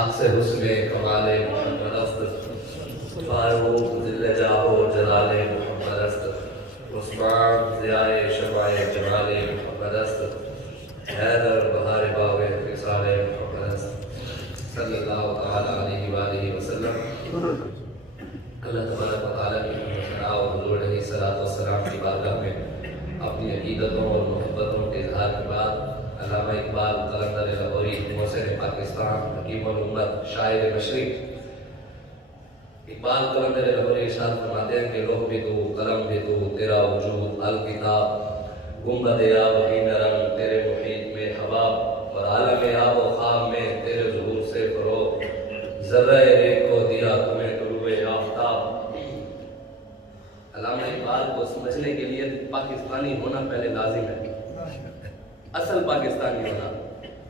نقص حسن کمال محمد است، فاروق ذل جاہ و جلال محمد است، عثمان ضیاء شمع جمال محمد است، حیدر بہار باغ خصال محمد است، صلی اللہ تعالی علیہ وآلہ وسلم۔ اللہ تبارک و تعالیٰ کی ثنا و حضور علیہ الصلوۃ والسلام کی بارگاہ میں اپنی عقیدتوں اور محبتوں کے اظہار کے بعد علامہ اقبال قلندر لاہوری محسن پاکستان حکیم الامت شاعر مشرق اقبال قلندر لاہوری ارشاد فرماتے ہیں کہ لوح بھی تو قلم بھی تو تیرا وجود الکتاب، گنبد آب بھی نرم تیرے محیط میں حباب، اور عالم آب و خواب میں تیرے ظہور سے فروغ، ذرہ ریگ کو دیا تمہیں طلوع آفتاب۔ علامہ اقبال کو سمجھنے کے لیے پاکستانی ہونا پہلے لازم ہے، اصل پاکستانی ہونا۔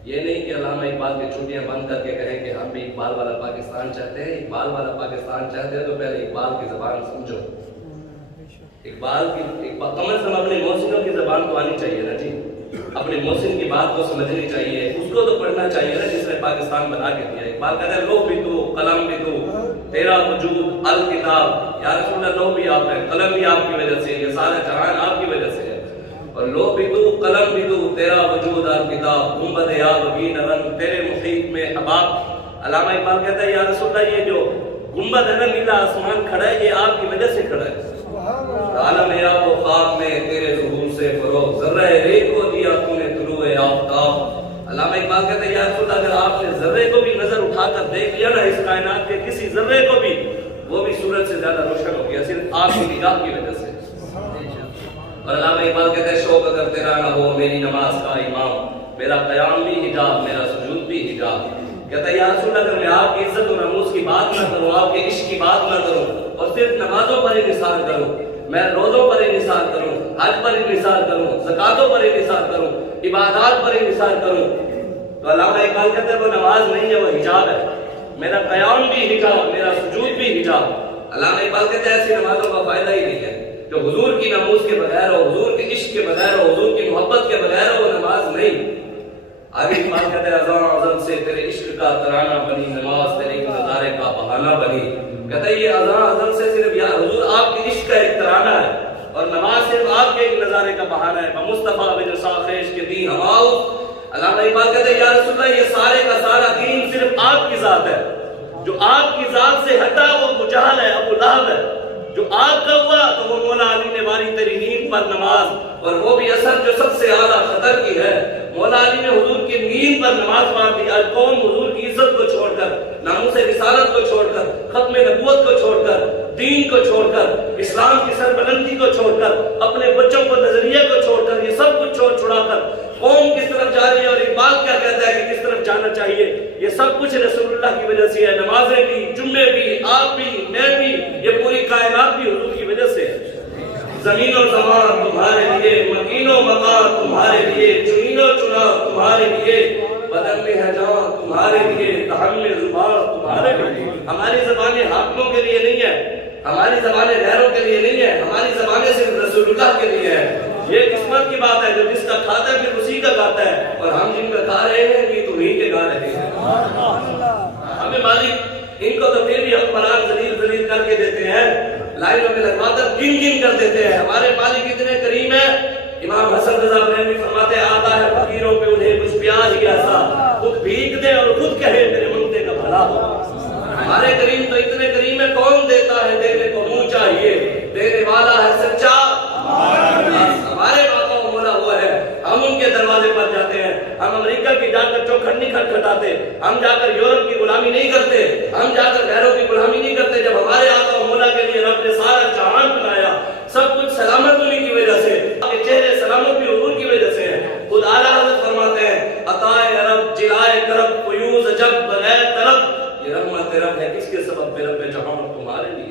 یہ نہیں کہ علامہ اقبال کی چھٹیاں بند کر کے کہیں کہ ہم بھی اقبال والا پاکستان چاہتے ہیں۔ اقبال والا پاکستان چاہتے ہیں تو پہلے اقبال کی زبان سمجھو، اقبال کم از کم اپنے محسنوں کی زبان تو آنی چاہیے نا جی، اپنے محسن کی بات کو سمجھنی چاہیے، اس کو تو پڑھنا چاہیے نا جس نے پاکستان بنا کے دیا۔ اقبال کہتا ہے لوح بھی تو قلم بھی تو تیرا وجود الکتاب، یا رسول اللہ لوح بھی آپ ہے، قلم بھی آپ کی وجہ سے، یہ سارا جہان آپ کی وجہ سے ہے، اور لوح بھی تو قلم بھی تو تیرا وجود الکتاب، گنبد آب بھی نرم تیرے محیط میں حباب۔ علامہ اقبال کہتا ہے یا رسول اللہ یہ جو گنبد ہے نا نیلا آسمان کھڑا ہے، یہ آپ کی وجہ سے کھڑا ہے، عالم آب و خواب میں تیرے ظہور سے فروغ، ذرہ ریگ کو دیا تو نے طلوع آفتاب۔ علامہ اقبال کہتے ہیں یا رسول اللہ اگر آپ نے ذرے کو بھی نظر اٹھا کر دیکھ لیا نا اس کائنات کے کسی ذرے کو بھی، وہ بھی سورج سے زیادہ روشن ہو گیا صرف آپ کی نگاہ کی وجہ سے۔ اور علامہ اقبال کہتے ہیں شوق اگر تیرا نہ ہو میری نماز کا امام، میرا قیام بھی حجاب میرا سجود بھی حجاب۔ کہتا ہے یا رسول اللہ اگر میں آپ کی عزت و ناموس کی بات نہ کروں، آپ کے عشق کی بات نہ کروں، اور صرف نمازوں پر انحصار کروں، میں روزوں پر انحصار کروں، حج پر انحصار کروں، زکاتوں پر انحصار کروں، عبادات پر انحصار کروں، تو علامہ اقبال کہتے ہیں وہ نماز نہیں ہے، وہ حجاب ہے، میرا قیام بھی حجاب میرا سجود بھی حجاب۔ علامہ اقبال کہتے ہیں ایسی نمازوں کا فائدہ ہی نہیں ہے جو حضور کی ناموس کے بغیر ہو، حضور کے عشق کے بغیر ہو، حضور کی محبت کے بغیر ہو، وہ نماز نہیں۔ آگے اقبال کہتے ہیں اذان اذن سے تیرے عشق کا ترانہ بنی، نماز تیرے نظارے کا بہانہ بنی۔ کہتا ہے یہ اذان اذن سے صرف یا حضور آپ کے عشق کا ایک ترانہ ہے، اور نماز صرف آپ کے ایک نظارے کا بہانہ ہے۔ مصطفیٰ بن ساخیش کے دین ہماؤ۔ علامہ اقبال کہتے ہیں یا رسول اللہ یہ سارے کا سارا دین صرف آپ کی ذات ہے، جو آپ کی ذات سے ہٹا وہ ابو جہل ہے، ابو لہب ہے، جو آپ کا ہوا تو وہ مولا علی نے واری تیری نیند پر نماز، اور وہ بھی اثر جو سب سے اعلیٰ خطر کی ہے۔ مولا علی نے حضور کی نیند پر نماز پڑھ دی۔ آج قوم حضور کی عزت کو چھوڑ کر، ناموس رسالت کو چھوڑ کر، ختم نبوت کو چھوڑ کر، دین کو چھوڑ کر، اسلام کی سربلندی کو چھوڑ کر، اپنے بچوں کو نظریے کو چھوڑ کر، یہ سب کچھ چھوڑا کر قوم کس طرف جا رہی ہے، اور اقبال کیا کہتا ہے کہ کس طرف جانا چاہیے؟ یہ سب کچھ رسول اللہ کی وجہ سے ہے، نمازیں بھی، جمعے بھی، آپ بھی، میں بھی، یہ پوری کائنات بھی حضور کی وجہ سے ہے۔ زمین و زمان تمہارے لیے، مکین و مکان تمہارے لیے، چنین و چنا تمہارے لیے، بدن میں ہے جان تمہارے لیے، تحمل زبان تمہارے لیے۔ ہماری زبانیں حاکموں کے لیے نہیں ہے، ہماری زبانیں غیروں کے لیے نہیں ہے، ہماری زبانیں صرف رسول اللہ کے لیے ہے۔ یہ قسمت کی بات ہے، جو جس کا کھاتا ہے پھر اسی کا گاتا ہے، اور ہم جن کا کھا رہے ہیں یہ تو نہیں کے گا رہے ہیں۔ ہمیں مالک ان کو تو پھر بھی حکمران ذلیل کر کے دیتے ہیں، لائنوں میں لگوا کر گن کر دیتے ہیں۔ ہمارے مالک اتنے کریم ہیں، امام حسن رضا بریلوی فرماتے ہیں آتا ہے فقیروں پہ انہیں کچھ پیار ہی ایسا، خود بھیگ دے اور خود کہے میرے منگتے کا بھلا ہو۔ ہمارے کریم تو اتنے کریم ہے، کون دیتا ہے دینے کو منہ چاہیے، دینے والا ہے سچا ہمارے باپا مولا وہ ہے۔ ہم ان کے دروازے پر جاتے ہیں، ہم امریکہ کی جا کر چوکھٹ نہیں کھٹکھٹاتے، ہم جا کر یورپ کی غلامی نہیں کرتے،